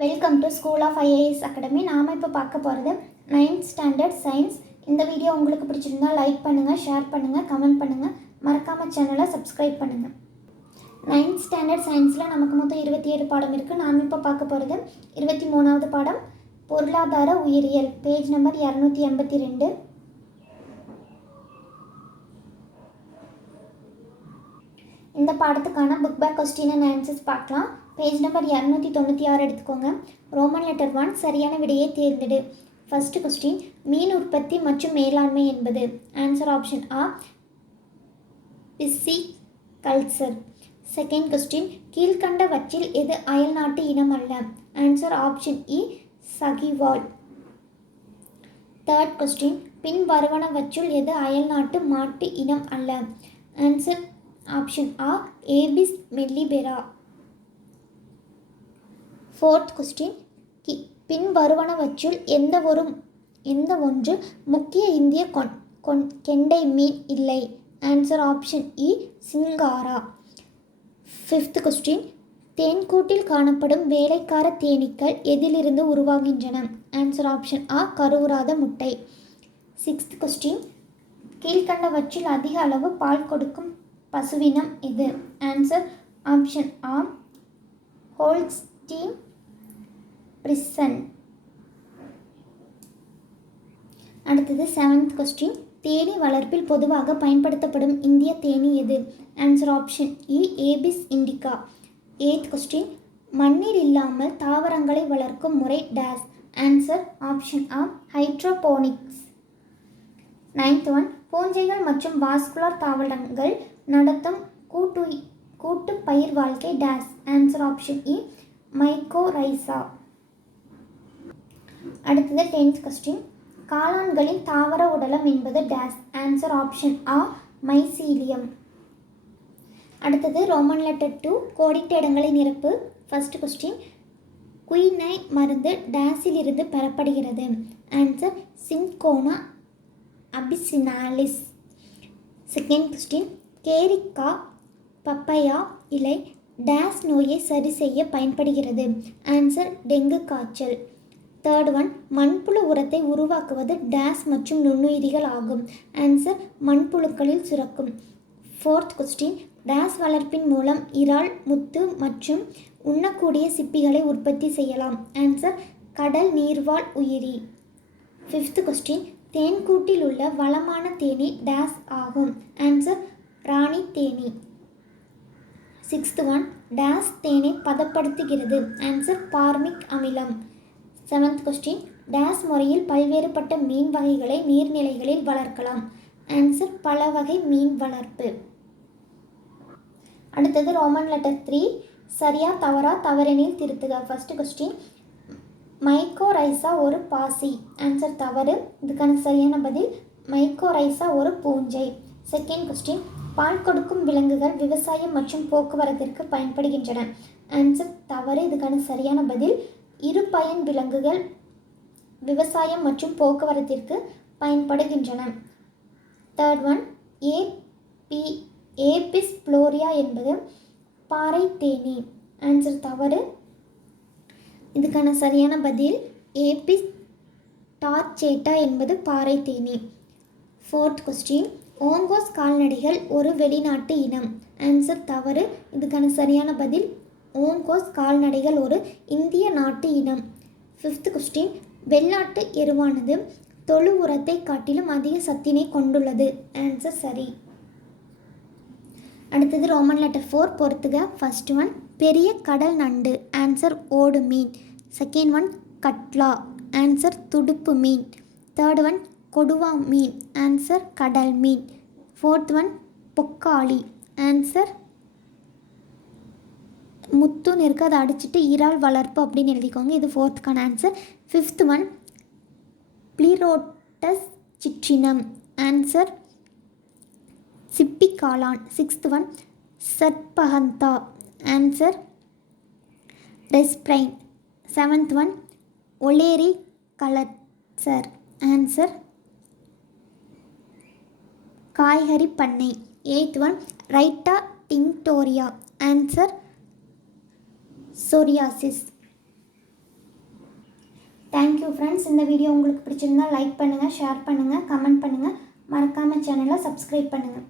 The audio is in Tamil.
Welcome to school of IAS academy. நாம் இப்போ பார்க்க போகிறது 9th ஸ்டாண்டர்ட் சயின்ஸ். இந்த வீடியோ உங்களுக்கு பிடிச்சிருந்தா லைக் பண்ணுங்கள், ஷேர் பண்ணுங்கள், கமெண்ட் பண்ணுங்கள், மறக்காமல் சேனலை சப்ஸ்கிரைப் பண்ணுங்கள். 9th ஸ்டாண்டர்ட் சயின்ஸில் நமக்கு மொத்தம் 27 பாடம் இருக்குது. நாம் இப்போ பார்க்க போகிறது 23வது பாடம் பொருளாதார உயிரியல், பேஜ் நம்பர் 282. இந்த பாடத்துக்கான book back question and answers பார்க்கலாம். பேஜ் நம்பர் 296 எடுத்துக்கோங்க. ரோமன் லெட்டர் 1, சரியான விடையை தேர்ந்தெடு. ஃபர்ஸ்ட் கொஸ்டின், மீன் உற்பத்தி மற்றும் மேலாண்மை என்பது? ஆன்சர் ஆப்ஷன் ஆ, பிசிகல்ச்சர். செகண்ட் கொஸ்டின், கீழ்கண்டவற்றில் எது அயல்நாட்டு இனம் அல்ல? ஆன்சர் ஆப்ஷன் இ, சகிவால். தேர்ட் கொஸ்டின், பின் வருவனவற்றுள் எது அயல்நாட்டு மாட்டு இனம் அல்ல? ஆன்சர் ஆப்ஷன் ஆ, ஏபிஸ் மெல்லிபெரா. ஃபோர்த் கொஸ்டின், பின் வருவனவற்றுள் எந்த ஒன்று முக்கிய இந்திய கெண்டை மீன் இல்லை? ஆன்சர் ஆப்ஷன் இ, சிங்காரா. ஃபிஃப்த் கொஸ்டின், தேன்கூட்டில் காணப்படும் வேலைக்கார தேனீக்கள் எதிலிருந்து உருவாகின்றன? ஆன்சர் ஆப்ஷன் ஆ, கருவுறாத முட்டை. சிக்ஸ்த் கொஸ்டின், கீழ்கண்டவற்றில் அதிக அளவு பால் கொடுக்கும் பசுவினம் எது? ஆன்சர் ஆப்ஷன் ஆ, ஹோல்ஸ்டீன் பிரிசன். அடுத்தது செவன்த் கொஸ்டின், தேனீ வளர்ப்பில் பொதுவாக பயன்படுத்தப்படும் இந்திய தேனீ எது? ஆன்சர் ஆப்ஷன் இ, ஏபிஸ் இண்டிகா. எய்த் கொஸ்டின், மண்ணில் இல்லாமல் தாவரங்களை வளர்க்கும் முறை டேஸ்? ஆன்சர் ஆப்ஷன் ஆ, ஹைட்ரோபோனிக்ஸ். நைன்த் ஒன், பூஞ்சைகள் மற்றும் வாஸ்குலர் தாவரங்கள் நடத்தும் கூட்டு பயிர் வாழ்க்கை டேஸ்? ஆன்சர் ஆப்ஷன் இ, மைக்கோரைசா. அடுத்தது 10th கொஸ்டின், காளான்களின் தாவர உடலம் என்பது டேஸ்? ஆன்சர் ஆப்ஷன் ஆ, மைசீலியம். அடுத்தது ரோமன் லெட்டர் 2, கோடிட்ட இடங்களை நிரப்பு. ஃபர்ஸ்ட் கொஸ்டின், குயினைன் மருந்து டேஸில் இருந்து பெறப்படுகிறது? Answer Cinchona officinalis. Second question, Carica papaya இலை டேஸ் நோயை சரி செய்ய பயன்படுகிறது? ஆன்சர் டெங்கு காய்ச்சல். தேர்ட் ஒன், மண்புழு உரத்தை உருவாக்குவது டேஸ் மற்றும் நுண்ணுயிரிகள் ஆகும்? ஆன்சர் மண்புழுக்களில் சுரக்கும். ஃபோர்த் கொஸ்டின், டேஸ் வளர்ப்பின் மூலம் இறால், முத்து மற்றும் உண்ணக்கூடிய சிப்பிகளை உற்பத்தி செய்யலாம்? ஆன்சர் கடல் நீர்வாழ் உயிரி. ஃபிஃப்த் கொஸ்டின், தேன்கூட்டில் உள்ள வளமான தேனீ டேஸ் ஆகும்? ஆன்சர் ராணி தேனீ. சிக்ஸ்த் ஒன், டேஸ் தேனை பதப்படுத்துகிறது? ஆன்சர் பார்மிக் அமிலம். செவன்த் கொஸ்டின், டேஸ் முறையில் பல்வேறுபட்ட மீன் வகைகளை நீர்நிலைகளில் வளர்க்கலாம்? ஆன்சர் பல வகை மீன் வளர்ப்பு. அடுத்தது ரோமன் லெட்டர் 3, சரியா தவறா, தவறெனில் திருத்துக. ஃபர்ஸ்ட் கொஸ்டின், மைக்கோரைசா ஒரு பாசி? ஆன்சர் தவறு. இதுக்கான சரியான பதில் மைக்கோரைசா ஒரு பூஞ்சை. செகண்ட் கொஸ்டின், பால் கொடுக்கும் விலங்குகள் விவசாயம் மற்றும் போக்குவரத்திற்கு பயன்படுகின்றன? ஆன்சர் தவறு. இதுக்கான சரியான பதில் இருபயன் விலங்குகள் விவசாயம் மற்றும் போக்குவரத்திற்கு பயன்படுகின்றன. தேர்ட் ஒன், ஏபிஸ் புளோரியா என்பது பாறை தேனீ? ஆன்சர் தவறு. இதுக்கான சரியான பதில் ஏபிஸ் டார்ச்சேட்டா என்பது பாறை தேனீ. ஃபோர்த் கொஸ்டின், ஓங்கோஸ் கால்நடைகள் ஒரு வெளிநாட்டு இனம்? ஆன்சர் தவறு. இதுக்கான சரியான பதில் ஓங்கோஸ் கால்நடைகள் ஒரு இந்திய நாட்டு இனம். ஃபிஃப்த் கொஸ்டின், வெள்ளாட்டு எருவானது தொழு உரத்தை காட்டிலும் அதிக சத்தினை கொண்டுள்ளது? ஆன்சர் சரி. அடுத்தது ரோமன் லெட்டர் 4, பொறுத்துக. ஃபர்ஸ்ட் ஒன், பெரிய கடல் நண்டு? ஆன்சர் ஓடு மீன். Second one, catla? ஆன்சர் துடுப்பு மீன். தேர்ட் ஒன், கொடுவா மீன்? ஆன்சர் கடல் மீன். Fourth one, Pokkali? ஆன்சர் முத்துன்னு இருக்குது, அதை அடிச்சுட்டு இறால் வளர்ப்பு அப்படின்னு எழுதிக்கோங்க. இது ஃபோர்த்துக்கான ஆன்சர். ஃபிஃப்த் ஒன், பிளிரோட்டஸ் சிற்றினம்? ஆன்சர் சிப்பி காளான். Sixth one, Sarpagandha? Answer reserpine. Seventh one, olericulture? Answer காய்கறி பண்ணை. Eighth one, Wrightia tinctoria? Answer psoriasis. Thank you friends. இந்த வீடியோ உங்களுக்கு பிடிச்சிருந்தால் லைக் பண்ணுங்கள், ஷேர் பண்ணுங்கள், கமெண்ட் பண்ணுங்கள். மறக்காமல் சேனலை சப்ஸ்கிரைப் பண்ணுங்கள்.